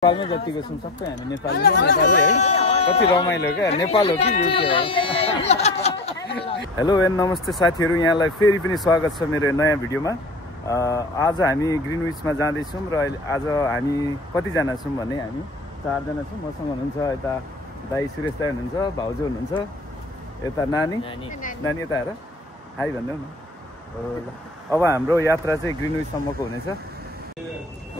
नेपालमै जतिको छौँ सबै हामी नेपाली है। कति रमाइलो क्या, नेपाल हो कि युके हो। हेलो एन्ड नमस्ते साथीहरू, यहाँलाई फेरि पनि स्वागत छ मेरो नयाँ भिडियोमा। आज हामी ग्रिनविचमा जाँदैछौँ र आज हामी कतिजना छौँ भने हामी 4 जना छौँ। मसँग हुनुहुन्छ यता दाई सुरेश दाई हुनुहुन्छ, भाउजू हुनुहुन्छ, यता नानी यता हेर हाई भन्दै न। ल अब हाम्रो यात्रा चाहिँ ग्रिनविचसम्मको हुनेछ।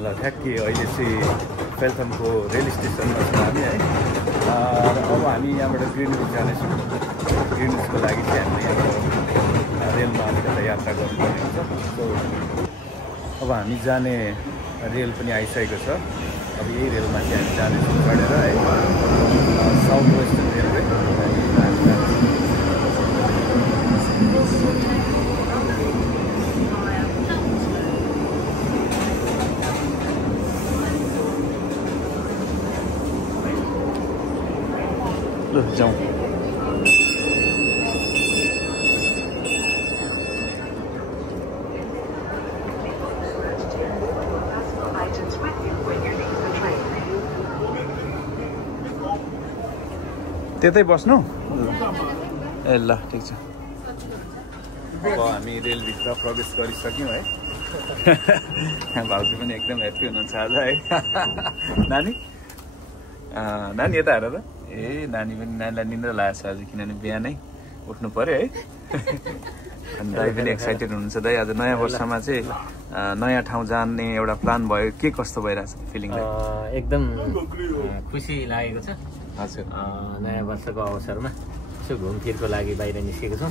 ल ठ्याक्कै अहिले चाहिँ फेल्थमको रेल स्टेसनमा छौँ हामी है। र अब हामी यहाँबाट ग्रिनविच जानेछौँ। ग्रिनविचको लागि चाहिँ हामीले यहाँ रेलमा अलिकति यात्रा गर्नुपर्ने हुन्छ। सो अब हामी जाने रेल पनि आइसकेको छ। अब यही रेलमा चाहिँ हामी जानेछौँ चढेर है। साउथ वेस्टर्न रेलवे ल जाउँ। त्यतै बस्नु? ए ल ठिक छ। अब हामी रेलभित्र प्रवेश गरिसक्यौँ है। भाउजू पनि एकदम ह्याप्पी हुनुहुन्छ आज है। नानी नानी यता हेर त। ए नानी पनि, नानीलाई निन्द्रा लागेको छ आज, किनभने बिहानै उठ्नु पर्यो है। अनि दाई पनि एक्साइटेड हुनुहुन्छ। दाई आज नयाँ वर्षमा चाहिँ नयाँ ठाउँ जाने एउटा प्लान भयो, के कस्तो भइरहेछ फिलिङ? एकदम खुसी लागेको छ। हजुर, नयाँ वर्षको अवसरमा यसो घुमफिरको लागि बाहिर निस्केको छौँ।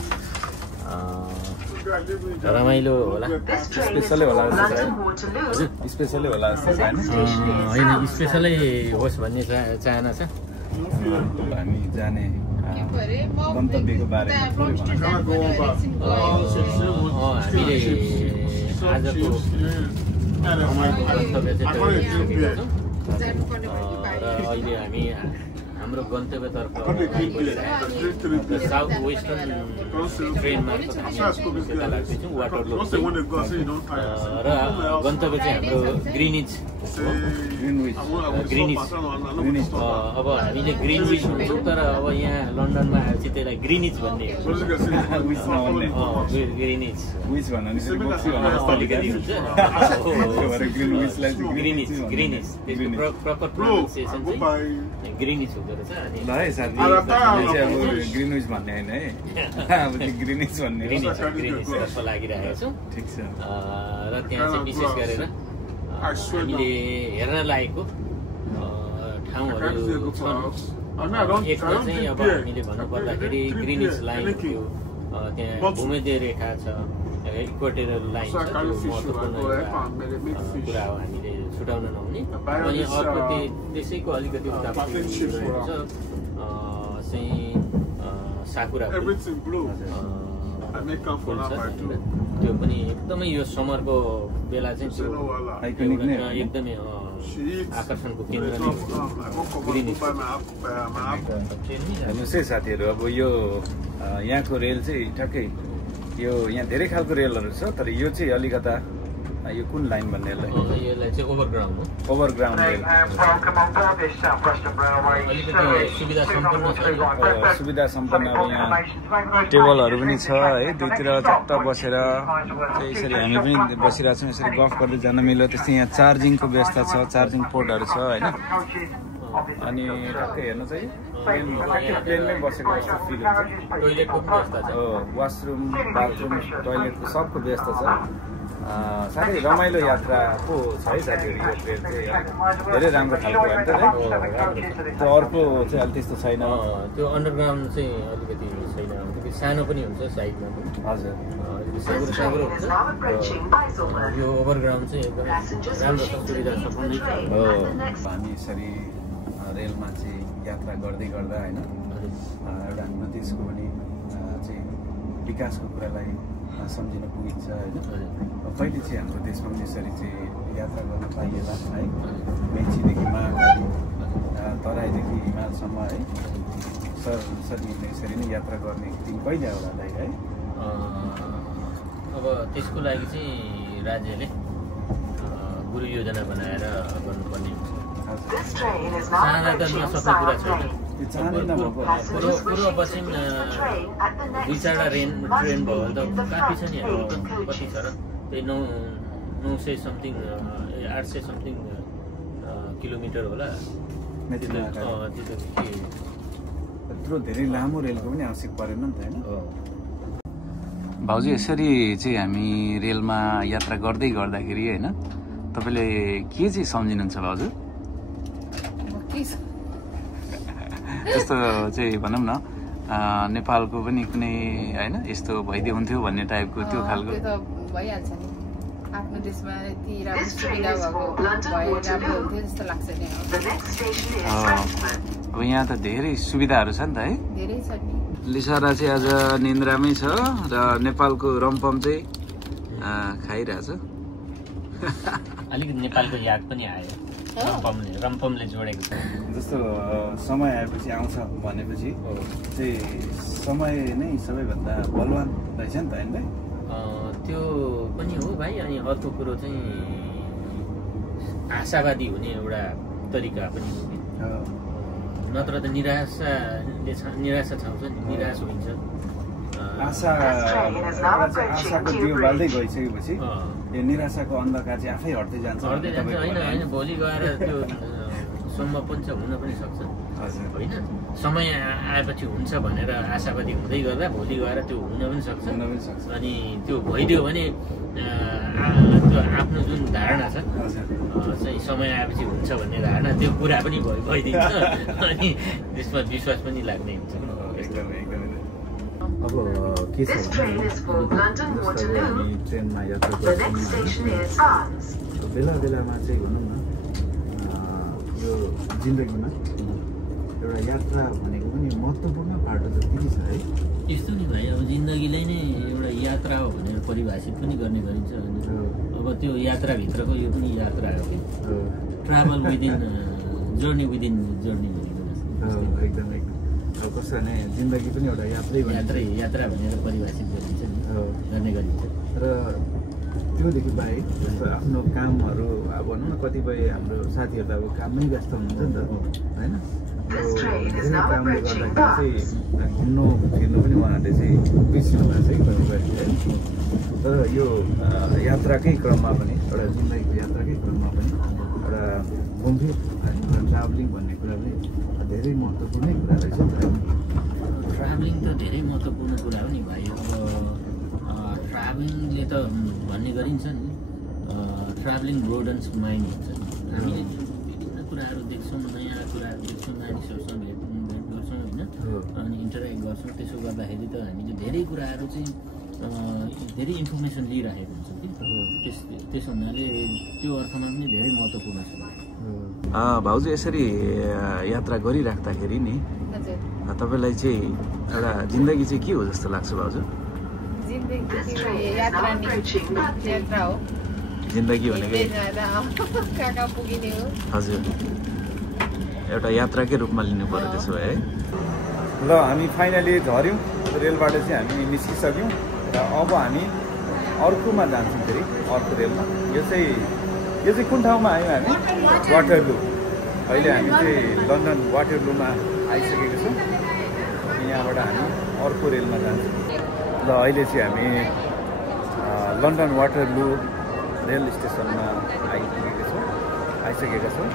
रमाइलो होला, स्पेसलै होला स्पेसलै होला जस्तो छैन? होइन, स्पेसलै होस् भन्ने चाहना छ। हामी जाने गन्तव्यको बारेमा हामीले आजको गन्तव्य चाहिँ र अहिले हामी हाम्रो गन्तव्यतर्फ साउथ वेस्टर्न ट्रेन मार्फत हामी लाग्दैछौँ वाटरलू। र गन्तव्य चाहिँ हाम्रो ग्रिनिच। अब हामीले ग्रिनविच भन्छौँ, तर अब यहाँ लन्डनमा आएपछि त्यसलाई ग्रिनिच भन्ने ग्रिनिच अलिकति हुन्छ। ग्रिनिच त्यसको प्रपर प्रोनाउन्सिएसन चाहिँ ग्रिनिच हुँदो रहेछ। अनि ल है साथी, अब ग्रिनविच भन्ने होइन है, अब चाहिँ ग्रिनिच भन्ने ग्रिनिचतर्फ लागिरहेको छौँ। ठिक छ। र त्यहाँ चाहिँ विशेष गरेर हामीले हेर्न लायकको ठाउँहरू छन्। एकमा चाहिँ अब हामीले भन्नुपर्दाखेरि ग्रिनिच लाइन थियो, त्यहाँ भूमध्य रेखा छ, इक्वेटोरियल लाइन छ, त्यो महत्त्वपूर्ण कुरा हो, हामीले छुटाउन नहुने। अनि अर्को त्यसैको अलिकति उतापट्टि चाहिँ साकुरा फुल छ, त्यो पनि एकदमै यो समरको बेला चाहिँ त्यो एकदमै आकर्षणको केन्द्र नै ग्रिनिच। हेर्नुहोस् है साथीहरू, अब यो यहाँको रेल चाहिँ ठ्याक्कै यो यहाँ धेरै खालको रेलहरू छ, तर यो चाहिँ अलिकता यो कुन लाइन भन्ने यसलाई चाहिँ ओभरग्राउन्ड हो। ओभरग्राउन्ड रेल सुविधा सम्पन्न। अब यहाँ टेबलहरू पनि छ है, दुईतिर चट्ट बसेर यसरी हामी पनि बसिरहेको छौँ, यसरी गफ गर्दै जान मिल्यो। त्यस्तै यहाँ चार्जिङको व्यवस्था छ, चार्जिङ पोर्टहरू छ होइन। अनि टक्कै हेर्नु चाहिँ प्लेनमै बसेको जस्तो फिल हुन्छ। टोइलेटको व्यवस्था छ, वासरुम, बाथरुम, टोइलेटको सबको व्यवस्था छ। साह्रै रमाइलो यात्रा पो छ है साथीहरू। यो ट्रेन चाहिँ धेरै राम्रो खालको होइन त है। त्यो अर्को चाहिँ अलि त्यस्तो छैन। त्यो अन्डरग्राउन्ड चाहिँ अलिकति छैन, अलिकति सानो पनि हुन्छ साइडमा पनि। हजुर, अलिकति साग्रो हुन्छ। यो ओभरग्राउन्ड चाहिँ एकदम राम्रो छ, सुविधा सम्पन्न हो। हामी यसरी रेलमा चाहिँ यात्रा गर्दै गर्दा होइन, एउटा हाम्रो देशको पनि चाहिँ विकासको कुरालाई सम्झिन पुगिन्छ होइन। कहिले चाहिँ हाम्रो देशमा पनि यसरी चाहिँ यात्रा गर्न पाइएला है। मेचीदेखि महाकाली, तराईदेखि हिमालसम्म है, सरसरी यसरी नै यात्रा गर्ने दिन कहिले होला दाइ है? अब त्यसको लागि चाहिँ राज्यले गुरु योजना बनाएर गर्नुपर्ने हुन्छ। चाहँदा त नसक्ने कुरा छैन। पूर्व पश्चिम 2-4 ट्रेन भयो भने त काफी छ नि। कति छ र त्यही 900 समथिङ 800 समथिङ किलोमिटर होला। त्यत्रो धेरै लामो रेलको पनि आवश्यक परेन नि त होइन। भाउजू यसरी चाहिँ हामी रेलमा यात्रा गर्दै गर्दाखेरि होइन तपाईँले के चाहिँ सम्झिनुहुन्छ भाउजू? जस्तो चाहिँ भनौँ न नेपालको पनि कुनै होइन यस्तो भइदियो हुन्थ्यो भन्ने टाइपको त्यो खालको भइहाल्छ नि। आफ्नो देशमा यति राम्रो सुविधा भएको भए राम्रो हुन्थ्यो जस्तो लाग्छ नि। अब यहाँ त धेरै सुविधाहरू छ नि त है। धेरै छ नि। लिसारा चाहिँ आज निन्द्रामै छ र नेपालको रम्पम चाहिँ खाइरहेछ। अलिकति नेपालको याद पनि आयो रम्पमले जोडेको छ। जस्तो समय आएपछि आउँछ भनेपछि चाहिँ समय नै सबैभन्दा बलवान रहेछ नि त होइन भाइ? त्यो पनि हो भाइ। अनि अर्को कुरो चाहिँ आशावादी हुने एउटा तरिका पनि हो। नत्र त निराशा छाउँछ नि, निराश हुन्छ। आशाको दियो बाल्दै गइसकेपछि यो निराशाको अन्धकार चाहिँ आफै हट्दै जान्छ। होइन भोलि गएर त्यो सम्भव पनि छ, हुन पनि सक्छ होइन। समय आएपछि हुन्छ भनेर आशावादी हुँदै गर्दा भोलि गएर त्यो हुन पनि सक्छ। अनि त्यो भइदियो भने त्यो आफ्नो जुन धारणा छ चाहिँ समय आएपछि हुन्छ भन्ने धारणा त्यो कुरा पनि भइदिन्छ। अनि त्यसमा विश्वास पनि लाग्ने हुन्छ। अब के छ भने हामी ट्रेनमा यात्रा गर्छौँ बेला बेलामा चाहिँ भनौँ न यो जिन्दगीमा एउटा यात्रा भनेको पनि महत्त्वपूर्ण पाटो जति नै छ है। यस्तो नि भाइ, अब जिन्दगीलाई नै एउटा यात्रा हो भनेर परिभाषित पनि गर्ने गरिन्छ। अब त्यो यात्राभित्रको यो पनि यात्रा हो कि travel within journey within journey भनेको एकदम अब कस्तो भने जिन्दगी पनि एउटा यात्रा भनेर परिभाषित गरिन्छ नि, गर्ने गरिन्छ। र त्योदेखि बाहेक जस्तो आफ्नो कामहरू अब भनौँ न कतिपय हाम्रो साथीहरू त अब काममै व्यस्त हुनुहुन्छ नि त होइन। धेरै कामले गर्दाखेरि चाहिँ घुम्नु फिर्नु पनि उहाँहरूले चाहिँ बिर्सिनु भएको छ कि कतिपय। तर यो यात्राकै क्रममा पनि एउटा जिन्दगीको यात्राकै क्रममा पनि एउटा घुमफिर होइन ट्राभलिङ भन्ने कुरा पनि धेरै महत्त्वपूर्णै कुरा रहेछ नि त। ट्राभलिङ त धेरै महत्त्वपूर्ण कुरा हो नि भाइ। अब ट्राभलिङले त भन्ने गरिन्छ नि ट्राभलिङ ब्रोडन्स माइन्ड हुन्छ। हामीले विभिन्न कुराहरू देख्छौँ, नयाँ कुराहरू देख्छौँ, मानिसहरूसँग भेट गर्छौँ होइन, अनि इन्टरेक्ट गर्छौँ। त्यसो गर्दाखेरि त हामीले धेरै कुराहरू चाहिँ धेरै इन्फर्मेसन लिइरहेको हुन्छ कि त्यस हुनाले त्यो अर्थमा पनि धेरै महत्त्वपूर्ण छ। भाउजू यसरी यात्रा गरिराख्दाखेरि नि तपाईँलाई चाहिँ एउटा जिन्दगी चाहिँ के हो जस्तो लाग्छ भाउजू? जिन्दगी भनेको हजुर एउटा यात्राकै रूपमा लिनु पर्यो त्यसो भए है। ल हामी फाइनली झऱ्यौँ रेलबाट चाहिँ हामी निस्किसक्यौँ र अब हामी अर्कोमा जान्छौँ फेरि अर्को रेलमा। यो चाहिँ कुन ठाउँमा आयौँ हामी? वाटरलू। अहिले हामी चाहिँ लन्डन वाटरलूमा आइसकेको छौँ। यहाँबाट हामी अर्को रेलमा जान्छौँ। ल अहिले चाहिँ हामी लन्डन वाटरलू रेल स्टेसनमा आइसकेका छौँ।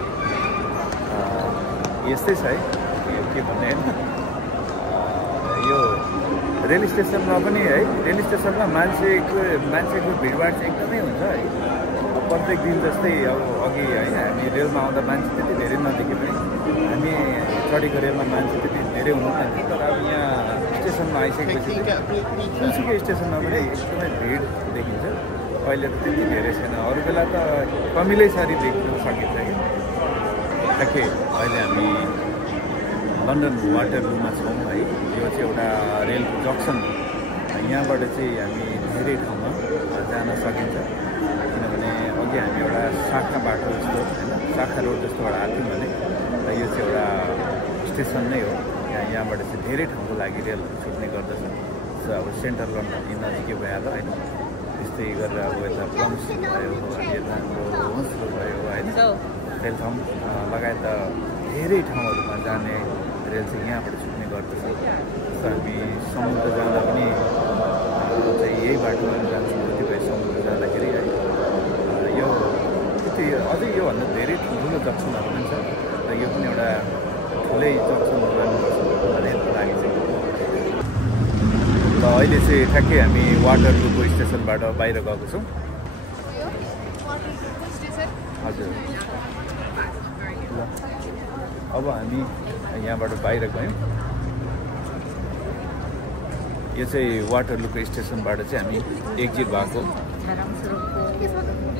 यस्तै छ है, यो के भन्ने होइन। यो रेल स्टेसनमा पनि है, रेल स्टेसनमा मान्छेको भिडभाड चाहिँ एकदमै हुन्छ है। प्रत्येक दिन जस्तै अब अघि होइन हामी रेलमा आउँदा मान्छे त्यति धेरै नदेखे पनि हामी चढेको रेलमा मान्छे त्यति धेरै हुनुहुन्न। तर अब यहाँ स्टेसनमा आइसकेपछि सुनसुकी स्टेसनमा पनि एकदमै भिड देखिन्छ। अहिले त त्यति धेरै छैन, अरू बेला त कमिलै सारी देख्न सकिन्छ कि। ताकि अहिले हामी लन्डन वाटरलूमा छौँ है। यो चाहिँ एउटा रेलको जङ्सन। यहाँबाट चाहिँ हामी धेरै ठाउँमा जान सकिन्छ। किनभने अघि हामी एउटा शाखा बाटो जस्तो होइन, शाखा रोड जस्तोबाट आएको भने र यो चाहिँ एउटा स्टेसन नै हो। यहाँबाट चाहिँ धेरै ठाउँको लागि रेलहरू छुट्ने गर्दछ। अब सेन्ट्रल लन्डन यी नजिकै भइहाल्यो होइन। त्यस्तै गरेर अब यता प्लम्स भयो, यता हाम्रो होम्सको भयो होइन, टेलथम लगायत धेरै ठाउँहरूमा जाने रेल चाहिँ यहाँबाट छुट्ने गर्दछ। जस्तो हामी समुद्र जाँदा पनि चाहिँ यही बाटोमा जान्छौँ। कतिपय समुद्र जाँदाखेरि है यो त्यति अझै योभन्दा धेरै ठुल्ठुलो जक्सनहरू पनि छ र यो पनि एउटा ठुलै जक्सन गर्नुपर्छ भन्ने लागि चाहिँ। र अहिले चाहिँ ठ्याक्कै हामी वाटरलूको स्टेसनबाट बाहिर गएको छौँ। हजुर अब हामी यहाँबाट बाहिर गयौँ। यो चाहिँ वाटरलूको स्टेसनबाट चाहिँ हामी एक्जिट भएको।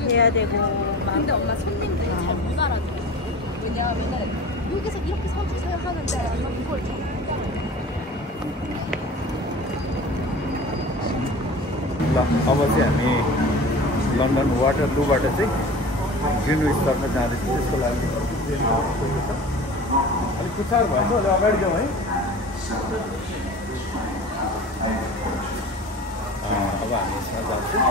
해야 되고 근데 엄마 손님들이 잘 못 알아들어. 왜냐하면은 여기서 이렇게 서주세요 하는데 이걸 좀 ल अब चाहिँ हामी लन्डन वाटरलूबाट चाहिँ ग्रिनविचतर्फ जाँदैछौँ। त्यसको लागि अलिक पुछार भएछ। अलि अगाडि जाउँ है। अब हामी यसमा जान्छौँ।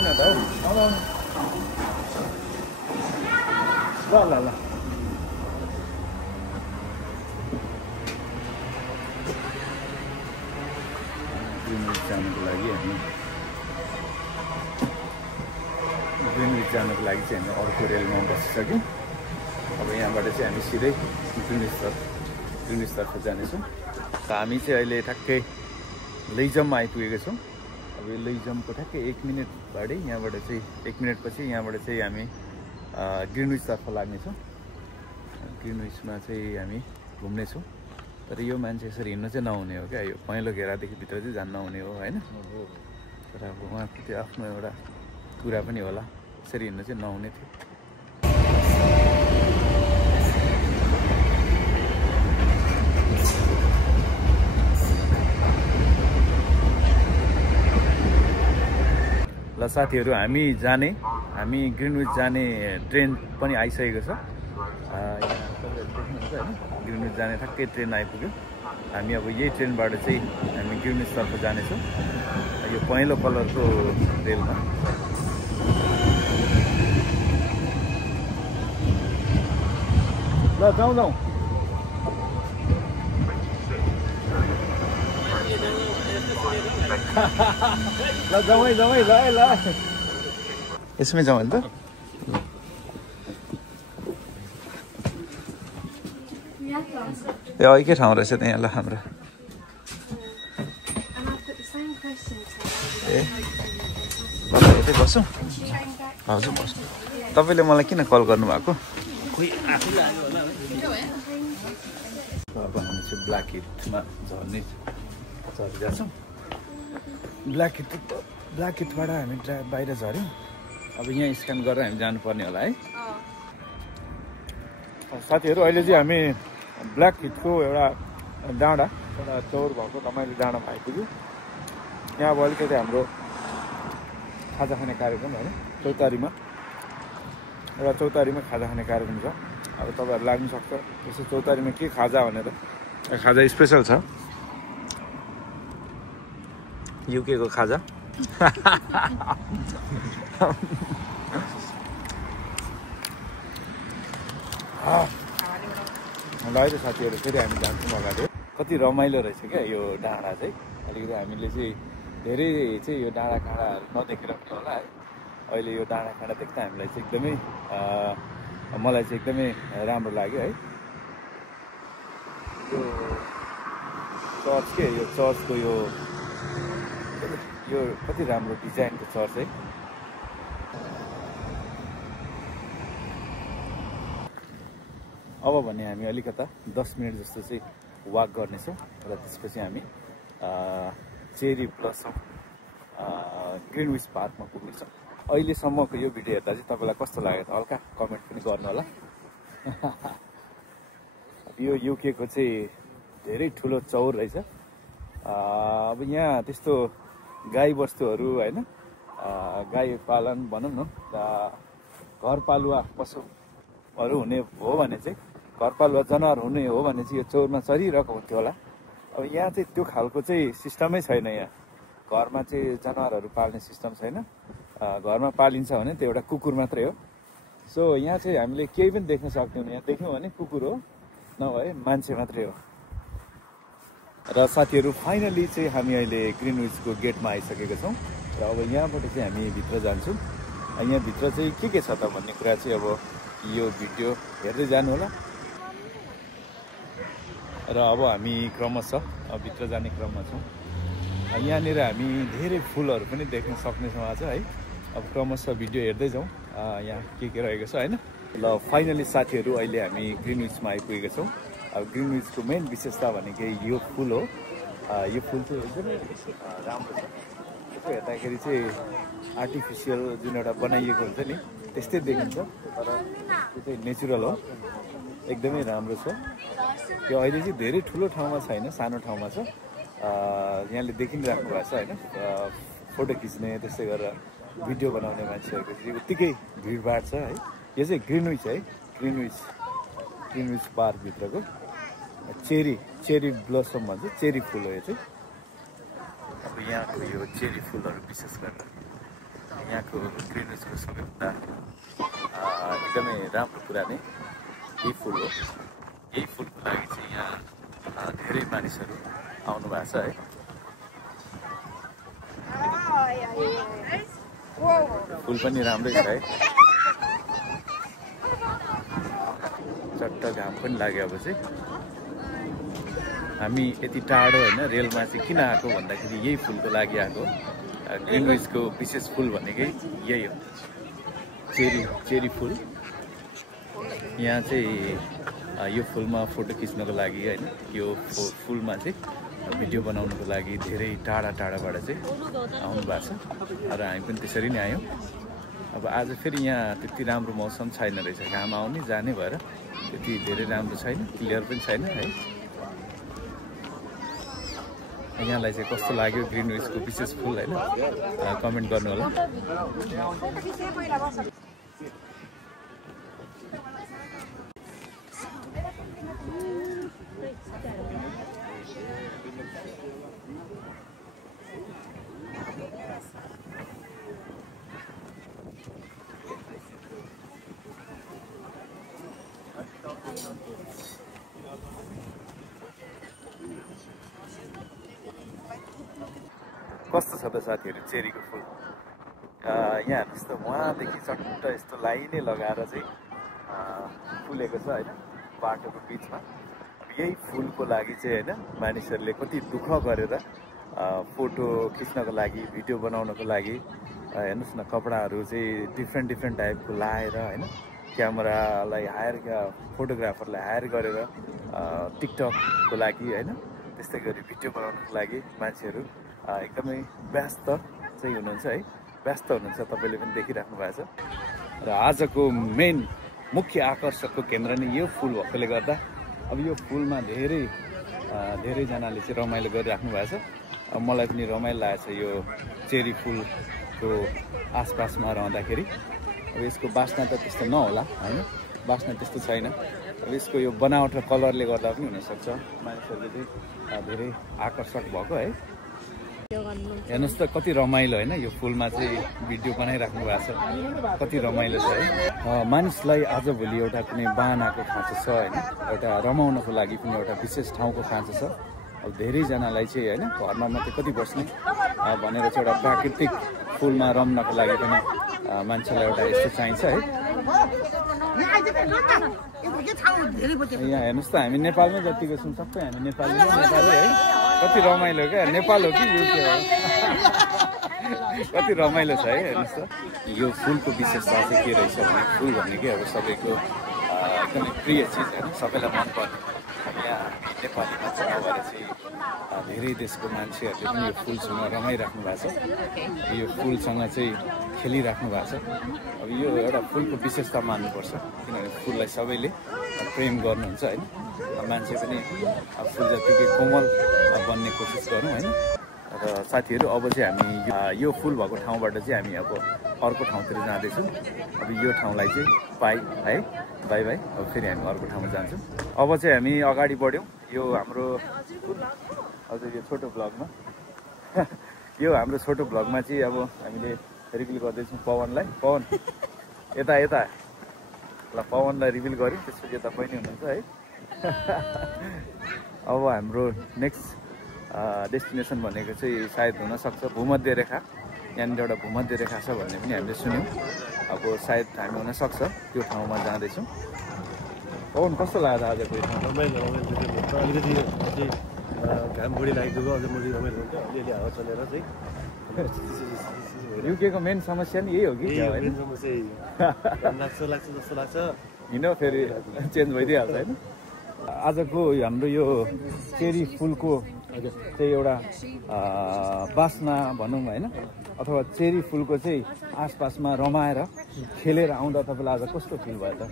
न त हौ ल ल ल ग्रिनविच जानुको लागि हामी चाहिँ हामी अर्को रेलमा बसिसक्यौँ। अब यहाँबाट चाहिँ हामी सिधै ग्रिनविचतर्फ जानेछौँ। त हामी चाहिँ अहिले ठ्याक्कै लैजममा आइपुगेका छौँ। अब यो लैजमको ठ्याक्कै 1 मिनट बाटै यहाँबाट चाहिँ 1 मिनटपछि यहाँबाट चाहिँ हामी ग्रिनविचतर्फ लाग्नेछौँ। ग्रिनविचमा चाहिँ हामी घुम्नेछौँ। तर यो मान्छे यसरी हिँड्नु चाहिँ नहुने हो क्या। यो पहेँलो घेरादेखि भित्र चाहिँ जान नहुने हो होइन। तर अब उहाँको त्यो आफ्नो एउटा कुरा पनि होला। यसरी हिँड्नु चाहिँ नहुने थियो। ल साथीहरू हामी ग्रिनविच जाने ट्रेन पनि आइसकेको छ। यहाँ तपाईँहरू देख्नुहुन्छ होइन ग्रिनविच जाने ठ्याक्कै ट्रेन आइपुग्यो। हामी अब यही ट्रेनबाट चाहिँ हामी ग्रिनविचतर्फ जानेछौँ। यो पहेँलो कलरको रेलमा। ल जाउँ ल जाउँ है ल यसमै जाउँ नि त। यो एकै ठाउँ रहेछ त यहाँ। ल हाम्रो ए ल यतै बसौँ। हजुर बस्नु। तपाईँले मलाई किन कल गर्नुभएको? खोइ आफै लाग्यो होला। अब हामी चाहिँ ब्ल्याक हिटमा झरिरहेछौँ। ब्ल्याक हिटबाट हामी बाहिर झऱ्यौँ। अब यहाँ स्क्यान गरेर हामी जानुपर्ने होला है। साथीहरू अहिले चाहिँ हामी ब्ल्याक हिटको एउटा चौर भएको रमाइलो डाँडामा आइपुग्यो। यहाँ अब अलिकति हाम्रो खाजा खाने कार्यक्रम होइन चौतारीमा खाजा खाने कार्यक्रम छ। अब तपाईँहरू लाग्नु सक्छ त्यसो चौतारीमा के खाजा भनेर। खाजा स्पेसल छ युकेको खाजा। ल अहिले साथीहरू फेरि हामी जान्छौँ अगाडि। कति रमाइलो रहेछ क्या यो डाँडा चाहिँ। अलिकति हामीले चाहिँ धेरै चाहिँ यो डाँडाकाँडाहरू नदेखेर पनि होला है। अहिले यो डाँडाकाँडा देख्दा हामीलाई चाहिँ एकदमै मलाई चाहिँ एकदमै राम्रो लाग्यो है। यो चर्च के यो चर्चको यो कति राम्रो डिजाइनको चर्च है। अब भने हामी अलिकता 10 मिनट जस्तो चाहिँ वाक गर्नेछौँ र त्यसपछि हामी चेरी ब्लसम ग्रिनविच पार्कमा पुग्नेछौँ। अहिलेसम्मको यो भिडियो हेर्दा चाहिँ तपाईँलाई कस्तो लाग्यो त हल्का कमेन्ट पनि गर्नु होला। यो युकेको चाहिँ धेरै ठुलो चौर रहेछ। अब यहाँ त्यस्तो गाई बस्तुहरू होइन गाई पालन भनौँ न घरपालुवा पशुहरू हुने हो भने चाहिँ घरपालुवा जनावर हुने हो भने चाहिँ यो चौरमा चरिरहेको हुन्थ्यो होला। अब यहाँ चाहिँ त्यो खालको चाहिँ सिस्टमै छैन। यहाँ घरमा चाहिँ जनावरहरू पाल्ने सिस्टम छैन। घरमा पालिन्छ भने त्यो एउटा कुकुर मात्रै हो। सो यहाँ चाहिँ हामीले केही पनि देख्न सक्दैनौँ। यहाँ देख्यौँ भने कुकुर हो, नभए मान्छे मात्रै हो। र साथीहरू फाइनली चाहिँ हामी अहिले ग्रिनविचको गेटमा आइसकेका छौँ र अब यहाँबाट चाहिँ हामी भित्र जान्छौँ। यहाँ भित्र चाहिँ के छ त भन्ने कुरा चाहिँ अब यो भिडियो हेर्दै जानु होला। र अब हामी क्रमशः भित्र जाने क्रममा छौँ। यहाँनिर हामी धेरै फुलहरू पनि देख्न सक्नेछौँ आज है। अब क्रमशः भिडियो हेर्दै जाउँ यहाँ के रहेको छ होइन। ल फाइनली साथीहरू अहिले हामी ग्रिनविचमा आइपुगेका छौँ। अब ग्रिनविचको मेन विशेषता भनेकै यो फुल हो। यो फुल चाहिँ एकदमै राम्रो छ। यसो हेर्दाखेरि चाहिँ आर्टिफिसियल जुन एउटा बनाइएको हुन्छ नि त्यस्तै देखिन्छ, तर त्यो चाहिँ नेचुरल हो। एकदमै राम्रो छ। यो अहिले चाहिँ धेरै ठुलो ठाउँमा छैन, सानो ठाउँमा छ। यहाँले देखिराख्नु भएको छ होइन। फोटो खिच्ने त्यस्तै गरेर भिडियो बनाउने मान्छेहरूको चाहिँ उत्तिकै भिडभाड छ है। यो चाहिँ ग्रिनविच है, ग्रिनविच पार्कभित्रको चेरी ब्लसम भन्छ, चेरी फुल हो यो चाहिँ। अब यहाँको यो चेरी फुलहरू विशेष गरेर यहाँको ग्रिनविचको सबैभन्दा एकदमै राम्रो कुरा नै यही फुल हो। यही फुलको लागि चाहिँ यहाँ धेरै मानिसहरू आउनु भएको छ है। फुल पनि राम्रै छ है। चट्ट घाम पनि लागेपछि हामी यति टाढो होइन रेलमा चाहिँ किन आएको भन्दाखेरि यही फुलको लागि आएको। ग्रिनविचको विशेष फुल भनेकै यही हो, चेरी फुल। यहाँ चाहिँ यो फुलमा फोटो खिच्नको लागि होइन, यो फुलमा चाहिँ भिडियो बनाउनुको लागि धेरै टाढाबाट चाहिँ आउनु भएको छ र हामी पनि त्यसरी नै आयौँ। अब आज फेरि यहाँ त्यति राम्रो मौसम छैन रहेछ, घाम आउने जाने भएर त्यति धेरै राम्रो छैन, क्लियर पनि छैन है। यहाँलाई चाहिँ कस्तो लाग्यो ग्रिनविचको विशेष फुल होइन, कमेन्ट गर्नु होला। कस्तो छ त साथीहरू चेरीको फुल। यहाँ हेर्नुहोस् त, उहाँदेखि चट्ट यस्तो लाइनै लगाएर चाहिँ फुलेको छ होइन बाटोको बिचमा। यही फुलको लागि चाहिँ होइन मानिसहरूले कति दुःख गरेर फोटो खिच्नको लागि, भिडियो बनाउनको लागि हेर्नुहोस् न, कपडाहरू चाहिँ डिफ्रेन्ट टाइपको लाएर होइन, क्यामेरालाई फोटोग्राफरलाई हायर गरेर टिकटकको लागि होइन, त्यस्तै गरी भिडियो बनाउनको लागि मान्छेहरू एकदमै व्यस्त चाहिँ हुनुहुन्छ है। व्यस्त हुनुहुन्छ, तपाईँले पनि देखिराख्नु भएको छ। र आजको मेन मुख्य आकर्षकको केन्द्र नै यो फुल भएकोले गर्दा अब यो फुलमा धेरैजनाले चाहिँ रमाइलो गरिराख्नु भएको छ। अब मलाई पनि रमाइलो लागेको छ यो चेरी फुलको आसपासमा रहँदाखेरि। अब यसको बास्ना त त्यस्तो नहोला होइन, बास्ना त्यस्तो छैन। अब यसको यो बनावट र कलरले गर्दा पनि हुनसक्छ मानिसहरूले चाहिँ धेरै आकर्षक भएको है। हेर्नुहोस् त कति रमाइलो होइन, यो फुलमा चाहिँ भिडियो बनाइराख्नु भएको छ, कति रमाइलो छ है। मानिसलाई आजभोलि एउटा कुनै बाहनाको खाँचो छ होइन, एउटा रमाउनको लागि पनि एउटा विशेष ठाउँको खाँचो छ। अब धेरैजनालाई चाहिँ होइन घरमा मात्रै कति बस्ने भनेर चाहिँ एउटा प्राकृतिक फुलमा रम्नको लागि पनि मान्छेलाई एउटा यस्तो चाहिन्छ है। यहाँ हेर्नुहोस् त, हामी नेपालमै जतिको छौँ सबै हामी नेपाली है। कति रमाइलो क्या, नेपाल हो कि युके हो, कति रमाइलो छ है। हेर्नुहोस् त, यो फुलको विशेषता चाहिँ के रहेछ भने फुल भनेकै अब सबैको एकदमै प्रिय चिज होइन, सबैलाई मनपर्ने। यहाँ नेपालीमा चाहिँ नभएर चाहिँ धेरै देशको मान्छेहरूले पनि यो फुलसँग रमाइराख्नु भएको छ, यो फुलसँग चाहिँ खेलिराख्नु भएको छ। अब यो एउटा फुलको विशेषता मान्नुपर्छ, किनभने फुललाई सबैले प्रेम गर्नुहुन्छ होइन। मान्छे पनि फुल जतिकै कोमल बन्ने कोसिस गरौँ होइन। र साथीहरू अब चाहिँ हामी यो फुल भएको ठाउँबाट चाहिँ हामी अब अर्को ठाउँतिर जाँदैछौँ। अब यो ठाउँलाई चाहिँ बाई है, बाई अब फेरि हामी अर्को ठाउँमा जान्छौँ। अब चाहिँ हामी अगाडि बढ्यौँ यो हाम्रो हजुर यो छोटो ब्लगमा। यो हाम्रो छोटो भ्लगमा चाहिँ अब हामीले रिभिल गर्दैछौँ पवनलाई। पवन यता यता ल पवनलाई रिभिल गऱ्यौँ, त्यसपछि यता पनि हुनुहुन्छ है। अब हाम्रो नेक्स्ट डेस्टिनेसन भनेको चाहिँ सायद हुनसक्छ भूमध्य रेखा। यहाँनिर एउटा भूमध्य रेखा छ भन्ने पनि हामीले सुन्यौँ। अब सायद हामी हुनसक्छ त्यो ठाउँमा जाँदैछौँ। पवन कस्तो लाग्यो आजको यो ठाउँ? अलिकति घाम बढी लागेको अझ बढी रमाइलो हुन्छ, अलिअलि हावा चलेर चाहिँ। युकेको मेन समस्या नि यही हो कि? मेन समस्या यही हो, लाग्छ जस्तो लाग्छ, हिँड्यो फेरि चेन्ज भइदिइहाल्छ होइन। आजको हाम्रो यो चेरी फुलको चाहिँ एउटा बास्ना भनौँ होइन, अथवा चेरी फुलको चाहिँ आसपासमा रमाएर खेलेर आउँदा तपाईँलाई आज कस्तो फिल भयो त?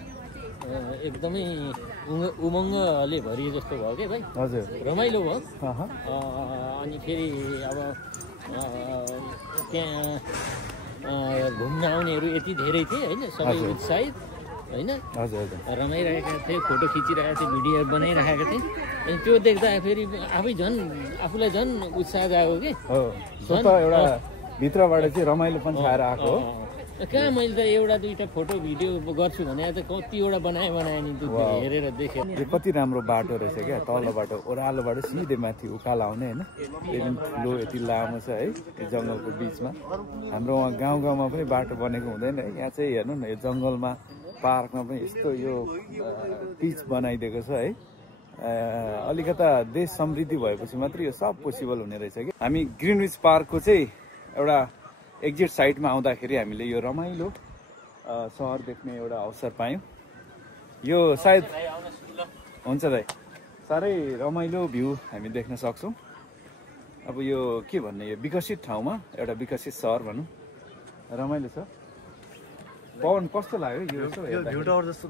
एकदमै उमङ्गले भरिए जस्तो भयो क्या भाइ। हजुर रमाइलो भयो। अनि फेरि अब त्यहाँ घुम्न आउनेहरू यति धेरै थिए होइन, सबै उत्साहित होइन, हजुर हजुर रमाइरहेका थिए, फोटो खिचिरहेका थिए, भिडियो बनाइरहेका थिए। अनि त्यो देख्दा फेरि आफै आफूलाई झन् उत्साह जागो कि एउटा भित्रबाट चाहिँ रमाइलो पनि छाएर आएको हो। कहाँ मैले त एउटा दुईवटा फोटो भिडियो गर्छु भने त कतिवटा बनाएँ नि त्यो हेरेर देखेँ। यो कति राम्रो बाटो रहेछ क्या, तल्लो बाटो ओह्रालो बाटो सिधै माथि उकालो आउने होइन। एकदम ठुलो यति लामो छ है यो जङ्गलको बिचमा। हाम्रो वहाँ गाउँमा पनि बाटो बनेको हुँदैन है, यहाँ चाहिँ हेर्नु न यो जङ्गलमा पार्कमा पनि यस्तो यो पिच बनाइदिएको छ है। अलिकता देश समृद्धि भएपछि मात्रै यो सब पोसिबल हुने रहेछ कि। हामी ग्रिनविच पार्कको चाहिँ एउटा एक्जिट साइडमा आउँदाखेरि हामीले यो रमाइलो सहर देख्ने एउटा अवसर पायौँ। यो सायद हुन्छ दाइ, साह्रै रमाइलो भ्यू हामी देख्न सक्छौँ। अब यो के भन्ने, यो विकसित ठाउँमा एउटा विकसित सहर भनौँ, रमाइलो छ। पवन कस्तो लाग्यो यो? भ्यू टावर जस्तो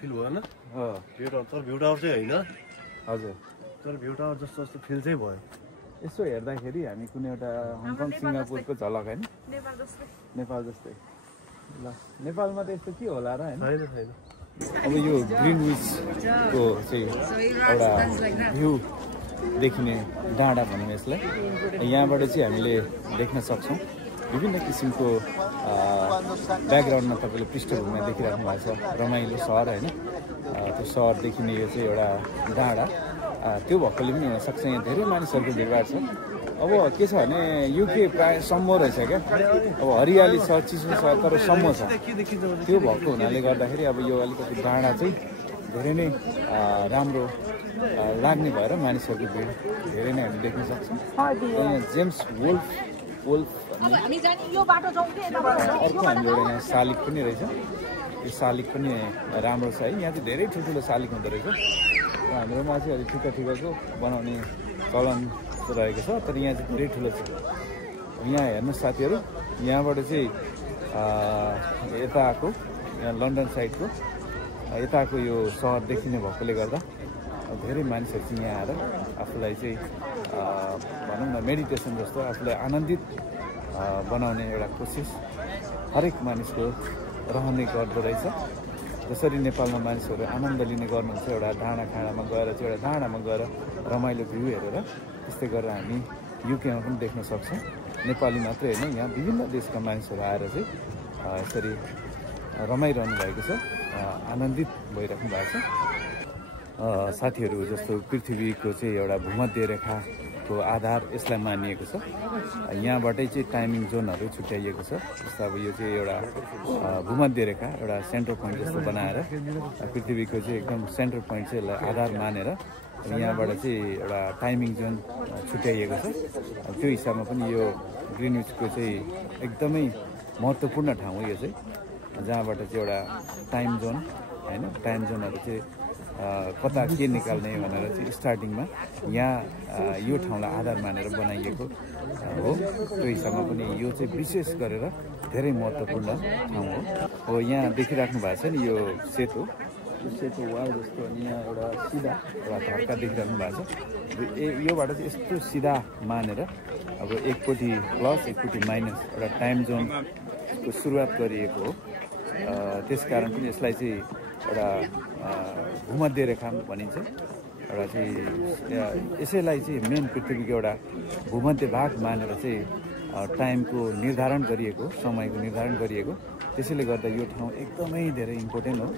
फिल भएन? भ्यू टावर, तर भ्यू टावर चाहिँ होइन। हजुर, तर भ्यू टावर जस्तो फिल चाहिँ भयो। यसो हेर्दाखेरि हामी कुनै एउटा हङकङ सिङ्गापुरको झलक होइन, नेपाल जस्तै। ल नेपालमा त यस्तो के होला र होइन। अब यो ग्रिनविचको चाहिँ एउटा भ्यू देखिने डाँडा भनौँ यसलाई, यहाँबाट चाहिँ हामीले देख्न सक्छौँ विभिन्न किसिमको ब्याकग्राउन्डमा तपाईँले पृष्ठभूमिमा देखिराख्नु भएको छ रमाइलो सहर होइन। त्यो सहर देखिने यो चाहिँ एउटा डाँडा, त्यो भएकोले पनि हुनसक्छ यहाँ धेरै मानिसहरूको भिडभाड छ। अब के छ भने युके प्रायः सम्मो रहेछ क्या, अब हरियाली छ, चिसो छ, तर सम्मो छ। त्यो भएको हुनाले गर्दाखेरि अब यो अलिकति डाँडा चाहिँ धेरै नै राम्रो लाग्ने भएर मानिसहरूको भिड धेरै नै हामी देख्न सक्छौँ। यहाँ जेम्स वुल्फ अर्को हाम्रो एउटा यहाँ शालिग पनि रहेछ। यो शालिग पनि राम्रो छ है, यहाँ चाहिँ धेरै ठुल्ठुलो शालिग हुँदो रहेछ। हाम्रोमा चाहिँ अलिक ठिक्क बनाउने चलन रहेको छ, तर यहाँ चाहिँ धेरै ठुलो छ। यहाँ हेर्नुहोस् साथीहरू, यहाँबाट चाहिँ यताको यहाँ लन्डन साइडको यताको यो सहर देखिने भएकोले गर्दा धेरै मानिसहरू चाहिँ यहाँ आएर आफूलाई चाहिँ भनौँ न मेडिटेसन जस्तो आफूलाई आनन्दित बनाउने एउटा कोसिस हरेक मानिसको रहने गर्दो रहेछ। जसरी नेपालमा मानिसहरू आनन्द लिने गर्नुहुन्छ एउटा डाँडाखाँडामा गएर चाहिँ एउटा डाँडामा गएर रमाइलो भ्यू हेरेर, त्यस्तै गरेर हामी युकेमा पनि देख्न सक्छौँ। नेपाली मात्रै होइन, यहाँ विभिन्न देशका मानिसहरू आएर चाहिँ यसरी रमाइरहनु भएको छ, आनन्दित भइराख्नु भएको छ। साथीहरू जस्तो पृथ्वीको चाहिँ एउटा भूमध्य रेखाको आधार यसलाई मानिएको छ। यहाँबाटै चाहिँ टाइमिङ जोनहरू छुट्याइएको छ। जस्तो अब यो चाहिँ एउटा भूमध्य रेखा एउटा सेन्टर पोइन्ट जस्तो बनाएर पृथ्वीको चाहिँ एकदम सेन्टर पोइन्ट चाहिँ यसलाई आधार मानेर यहाँबाट चाहिँ एउटा टाइमिङ जोन छुट्याइएको छ। त्यो हिसाबमा पनि यो ग्रिनविचको चाहिँ एकदमै महत्त्वपूर्ण ठाउँ हो यो चाहिँ, जहाँबाट चाहिँ एउटा टाइम जोन होइन, टाइम जोनहरू चाहिँ कता के निकाल्ने भनेर चाहिँ स्टार्टिङमा यहाँ यो ठाउँलाई आधार मानेर बनाइएको हो। त्यो हिसाबमा पनि यो चाहिँ विशेष गरेर धेरै महत्त्वपूर्ण ठाउँ हो। यहाँ देखिराख्नु भएको छ नि यो सेतो वाल जस्तो, अनि यहाँ एउटा सिधा एउटा धर्का देखिराख्नु भएको छ। योबाट चाहिँ यस्तो सिधा मानेर अब एकपट्टि प्लस एकपट्टि माइनस एउटा टाइम जोनको सुरुवात गरिएको हो। त्यसकारण पनि यसलाई चाहिँ एउटा भूमध्य रेखा भनिन्छ। एउटा चाहिँ यसैलाई चाहिँ मेन पृथ्वीको एउटा भूमध्य भाग मानेर चाहिँ टाइमको निर्धारण गरिएको, समयको निर्धारण गरिएको। त्यसैले गर्दा यो ठाउँ एकदमै धेरै इम्पोर्टेन्ट हो।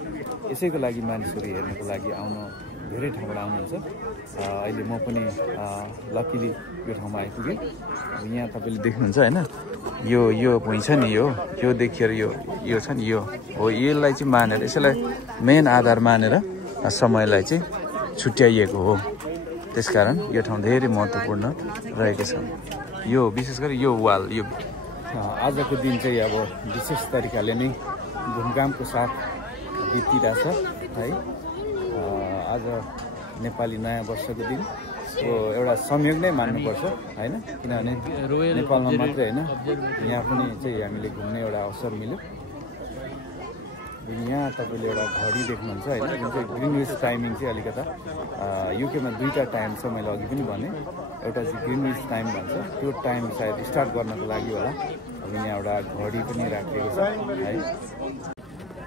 यसैको लागि मानिसहरू हेर्नको लागि धेरै ठाउँबाट आउनुहुन्छ। अहिले म पनि लकिली यो ठाउँमा आइपुगेँ। यहाँ तपाईँले देख्नुहुन्छ होइन, यो भुइँ छ नि, यो देखिएर यो छ नि, यो हो। यसलाई चाहिँ मानेर, यसैलाई मेन आधार मानेर समयलाई चाहिँ छुट्याइएको हो। त्यसकारण यो ठाउँ धेरै महत्त्वपूर्ण रहेको छ। यो विशेष गरी यो वाल, यो आजको दिन चाहिँ अब विशेष तरिकाले नै धुमधामको साथ बितिरहेछ है। आज नेपाली नयाँ वर्षको दिन हो, एउटा संयोग नै मान्नुपर्छ होइन, किनभने नेपालमा मात्रै होइन, यहाँ पनि चाहिँ हामीले घुम्ने एउटा अवसर मिल्यो। यहाँ तपाईँले एउटा घडी देख्नुहुन्छ होइन, जुन चाहिँ ग्रिनविच टाइमिङ चाहिँ अलिकता युकेमा 2टा टाइम छ। मैले अघि पनि भने, एउटा चाहिँ ग्रिनविच टाइम भन्छ, त्यो टाइम सायद स्टार्ट गर्नको लागि होला। अब यहाँ एउटा घडी पनि राखिएको छ है।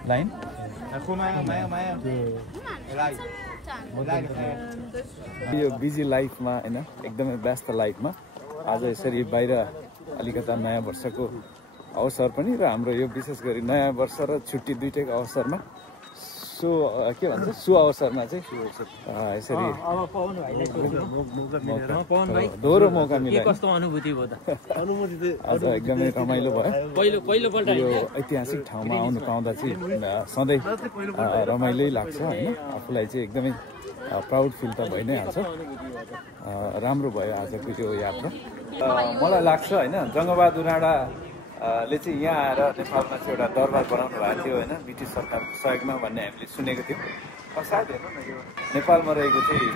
लाइन यो बिजी लाइफमा होइन, एकदमै व्यस्त लाइफमा आज यसरी बाहिर अलिकता नयाँ वर्षको अवसर पनि र हाम्रो यो विशेष गरी नयाँ वर्ष र छुट्टी दुइटैको अवसरमा के भन्छ अवसरमा चाहिँ यसरी दोहोरो मौका मिल्यो। कस्तो अनुभूति भयो त? आज एकदमै रमाइलो भयो। पहिलोपल्ट यो ऐतिहासिक ठाउँमा आउनु पाउँदा चाहिँ सधैँ रमाइलो लाग्छ होइन। आफूलाई चाहिँ एकदमै प्राउड फिल त भइ नै हाल्छ। राम्रो भयो आजको त्यो यात्रा। मलाई लाग्छ होइन, जङ्गबहादुर राणा ले चाहिँ यहाँ आएर नेपालमा चाहिँ एउटा दरबार बनाउनु भएको थियो होइन, ब्रिटिस सरकारको सहयोगमा भन्ने हामीले सुनेको थियौँ। अब सायद हेर्नु न, यो नेपालमा रहेको चाहिँ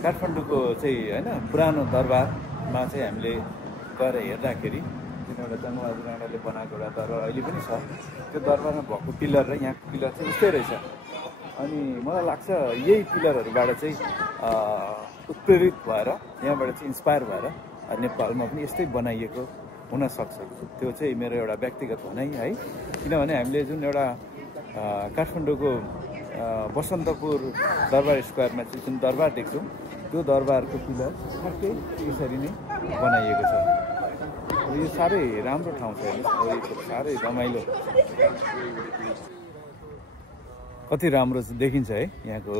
काठमाडौँको चाहिँ होइन पुरानो दरबारमा चाहिँ हामीले गएर हेर्दाखेरि जुन एउटा जङ्गबहादुर राणाले बनाएको एउटा दरबार अहिले पनि छ, त्यो दरबारमा भएको पिलर र यहाँको पिलर चाहिँ उस्तै रहेछ। अनि मलाई लाग्छ यही पिलरहरूबाट चाहिँ उत्प्रेरित भएर, यहाँबाट चाहिँ इन्सपायर भएर नेपालमा पनि यस्तै बनाइएको हुनसक्छ। त्यो चाहिँ मेरो एउटा व्यक्तिगत भनाइ है। किनभने हामीले जुन एउटा काठमाडौँको बसन्तपुर दरबार स्क्वायरमा चाहिँ जुन दरबार देख्छौँ, त्यो दरबारको पिलर ठ्याक्कै यसरी नै बनाइएको छ। यो साह्रै राम्रो ठाउँ छ, साह्रै रमाइलो, कति राम्रो देखिन्छ है। यहाँको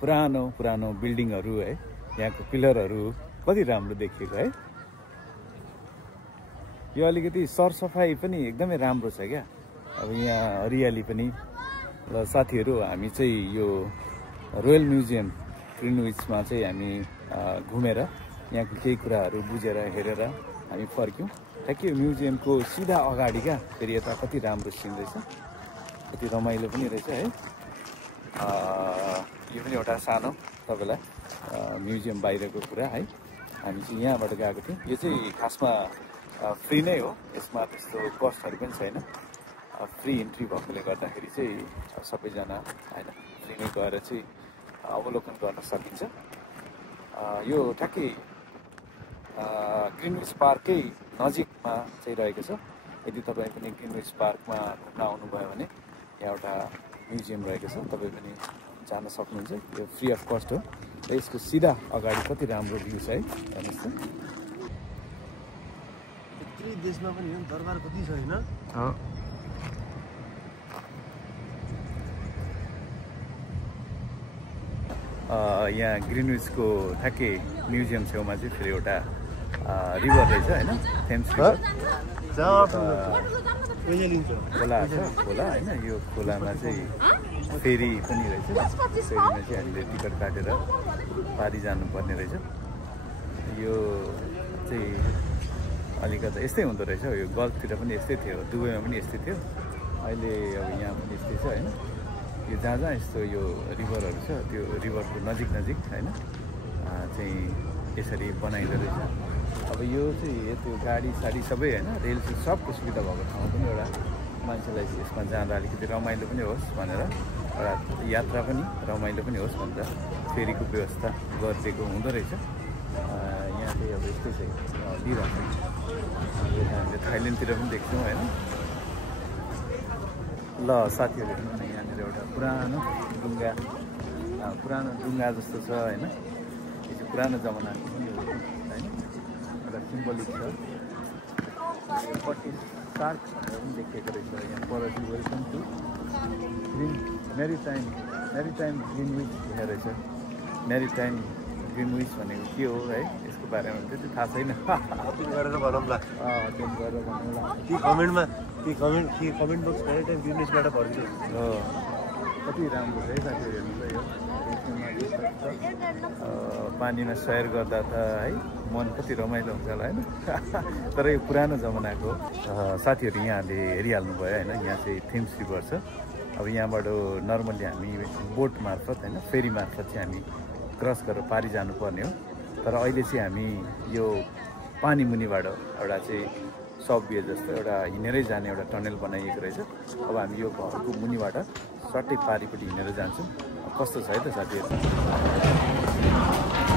पुरानो बिल्डिङहरू है, यहाँको पिलरहरू कति राम्रो देखिएको है। यो अलिकति सरसफाइ पनि एकदमै राम्रो छ क्या। अब यहाँ हरियाली पनि। ल साथीहरू, हामी चाहिँ यो रोयल म्युजियम ग्रिनविचमा चाहिँ हामी घुमेर यहाँको केही कुराहरू बुझेर हेरेर हामी फर्क्यौँ। ठ्याक्कै म्युजियमको सिधा अगाडि क्या, फेरि यता कति राम्रो सिन रहेछ, कति रमाइलो पनि रहेछ है। यो पनि एउटा सानो तपाईँलाई म्युजियम बाहिरको कुरा है। हामी चाहिँ यहाँबाट गएको थियौँ। यो चाहिँ खासमा फ्री नै हो, यसमा त्यस्तो कस्टहरू पनि छैन। फ्री इन्ट्री भएकोले गर्दाखेरि चाहिँ सबैजना होइन फ्री नै गएर चाहिँ अवलोकन गर्न सकिन्छ। यो ठ्याक्कै ग्रिनविच पार्ककै नजिकमा चाहिँ रहेको छ। यदि तपाईँ पनि ग्रिनविच पार्कमा घुम्न आउनुभयो भने यहाँ एउटा म्युजियम रहेको छ, तपाईँ पनि जान सक्नुहुन्छ। यो फ्री अफ कस्ट हो र यसको सिधा अगाडि कति राम्रो भ्यू छ है। हेर्नुहोस् त, देशमा पनि दरबार कति छ होइन। यहाँ ग्रिनविचको ठ्याक्कै म्युजियम छेउमा चाहिँ फेरि एउटा रिभर रहेछ होइन, थेम्स रिभर खोला छ। खोला होइन, यो खोलामा चाहिँ फेरी पनि रहेछ। फेरीमा चाहिँ हामीले टिकट काटेर पारी जानुपर्ने रहेछ। यो चाहिँ अलिकता यस्तै हुँदो रहेछ। यो गल्फतिर पनि यस्तै थियो, दुबईमा पनि यस्तै थियो, अहिले अब यहाँ पनि यस्तै छ होइन। यो जहाँ यस्तो यो रिभरहरू छ, त्यो रिभरको नजिक होइन चाहिँ यसरी बनाइँदो रहेछ। अब यो चाहिँ त्यो गाडी साडी सबै होइन, रेल सबको सुविधा भएको ठाउँ पनि एउटा मान्छेलाई यसमा जाँदा अलिकति रमाइलो पनि होस् भनेर, एउटा यात्रा पनि रमाइलो पनि होस् भनेर फेरीको व्यवस्था गरिदिएको हुँदो रहेछ। यहाँ चाहिँ अब यस्तै चाहिँ दिइरहेको छ। हामीले थाइल्यान्डतिर पनि देख्छौँ होइन। ल साथीहरू हेर्नु न, यहाँनिर एउटा पुरानो डुङ्गा जस्तो छ होइन। यो चाहिँ पुरानो जमानाको पनि हो होइन, एउटा सिम्बोलिक छ पट्टि सार्क भनेर पनि लेखिएको रहेछ यहाँ पर welcome to green maritime Greenwich लेखेको रहेछ मेरिटाइम ग्रिनविच भनेको के हो है यसको बारेमा त्यति थाहा छैन गरेर भनौँला कि कमेन्टमा कमेन्ट बक्स मेरिटाइम ग्रिनविचबाट भर्छु हो कति राम्रो छ है साथीहरू हेर्नु यो पानीमा सैर गर्दा त है मन कति रमाइलो हुन्छ होला होइन तर यो पुरानो जमानाको साथीहरू यहाँले हेरिहाल्नु भयो होइन यहाँ चाहिँ थेम्स रिभर छ अब यहाँबाट नर्मल्ली हामी बोट मार्फत होइन फेरी मार्फत चाहिँ हामी क्रस गरेर पारी जानुपर्ने हो तर अहिले चाहिँ हामी यो पानी मुनिबाट एउटा चाहिँ सबवे जस्तो एउटा हिँडेरै जाने एउटा टनल बनाइएको रहेछ अब हामी यो घरको मुनिबाट सट्टै पारिपट्टि हिँडेर जान्छौँ कस्तो छ है त साथीहरू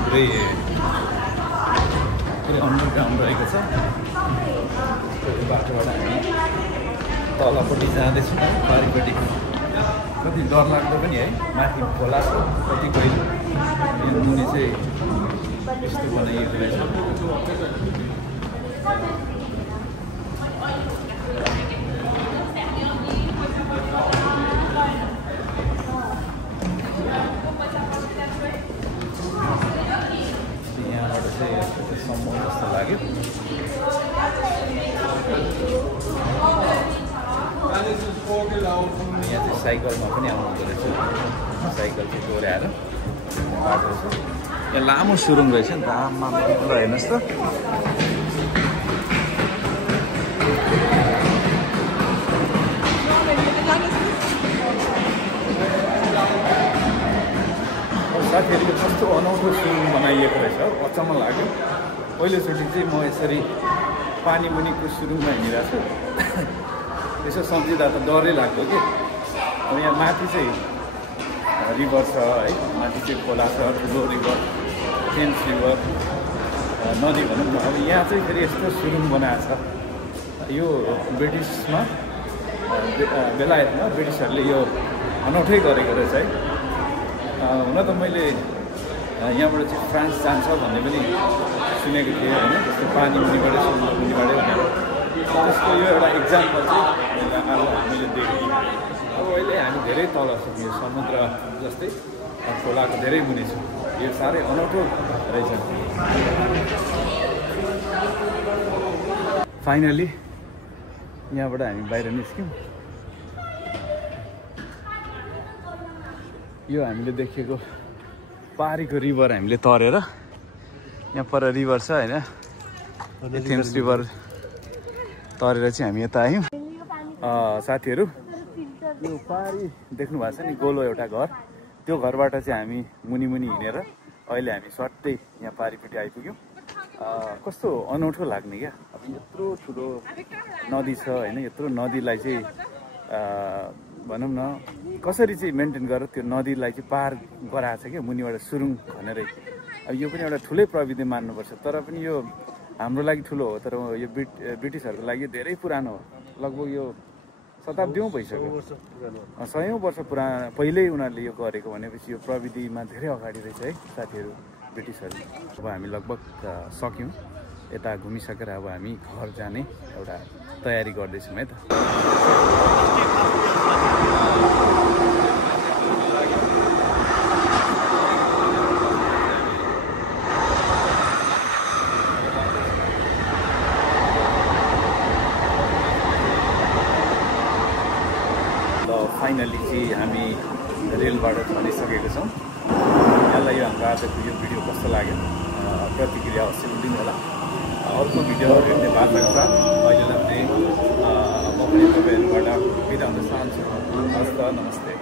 पुरै अन्डरग्राउन्ड रहेको छ त्यो बाटोबाट हामी तलपट्टि जाँदैछौँ पारिपट्टि कति डरलाग्दो पनि है माथि खोला छ कति पहिलो यो मुनि चाहिँ यस्तो बनाइएको रहेछ सम्म जस्तो लाग्यो यहाँ चाहिँ साइकलमा पनि आउनुहुँदो रहेछ साइकल चाहिँ दोहोऱ्याएर बाटो छ यहाँ लामो सुरुङ रहेछ नि त आमा हेर्नुहोस् त साथीहरूले कस्तो अनौठो सुरुङ बनाइएको रहेछ अचम्म लाग्यो पहिलोचोटि चाहिँ म यसरी पानी मुनिको सुरुङमा हिँडिरहेको छु यसो सम्झिँदा त डरै लाग्यो कि अब यहाँ माथि चाहिँ रिभर छ है माथि चाहिँ खोला छ ठुलो रिभर थेम्स रिभर नदी भनौँ न अब यहाँ चाहिँ फेरि यस्तो सुरुङ बनाएको छ यो ब्रिटिसमा बेलायतमा ब्रिटिसहरूले यो अनौठै गरेको रहेछ है हुन त मैले यहाँबाट चाहिँ फ्रान्स जान्छ भन्ने पनि सुनेको थिएँ होइन जस्तो पानी मुनिबाटै समुद्र मुनिबाटै भनेर त्यसको यो एउटा इक्जाम्पल चाहिँ हामीले देखेँ अब अहिले हामी धेरै तल छौँ यो समुद्र जस्तै खोलाको धेरै मुनि छौँ यो साह्रै अनौठो रहेछ फाइनली यहाँबाट हामी बाहिर निस्क्यौँ यो हामीले देखेको पारीको रिभर हामीले तरेर यहाँ पर रिभर छ होइन थेम्स रिभर तरेर चाहिँ हामी यता आयौँ साथीहरू यो पारी देख्नु भएको छ नि गोलो एउटा घर त्यो घरबाट चाहिँ हामी मुनि हिँडेर अहिले हामी सट्टै यहाँ पारीपट्टि आइपुग्यौँ कस्तो अनौठो लाग्ने क्या अब यत्रो ठुलो नदी छ होइन यत्रो नदीलाई चाहिँ भनौँ न कसरी चाहिँ मेन्टेन गरेर त्यो नदीलाई चाहिँ पार गराएको छ क्या मुनिबाट सुरुङ खनेरै अब यो पनि एउटा ठुलै प्रविधि मान्नुपर्छ तर पनि यो हाम्रो लागि ठुलो हो तर यो ब्रिटिसहरूको लागि धेरै पुरानो हो लगभग यो शताब्दीौँ भइसक्यो 100औं वर्ष पहिल्यै उनीहरूले यो गरेको भनेपछि यो प्रविधिमा धेरै अगाडि रहेछ है साथीहरू ब्रिटिसहरू अब हामी लगभग सक्यौँ यता घुमिसकेर अब हामी घर जाने एउटा तयारी गर्दैछौँ है त फाइनली चाहिँ हामी रेलबाट झरिसकेको छौँ यहाँलाई यो हाम्रो आजको यो भिडियो कस्तो लाग्यो प्रतिक्रिया अवश्य दिनु होला अर्को भिडियोहरू हेर्ने बात लाग्छ अहिलेलाई चाहिँ म पनि तपाईँहरूबाट बिदा हुन चाहन्छु हस् त नमस्ते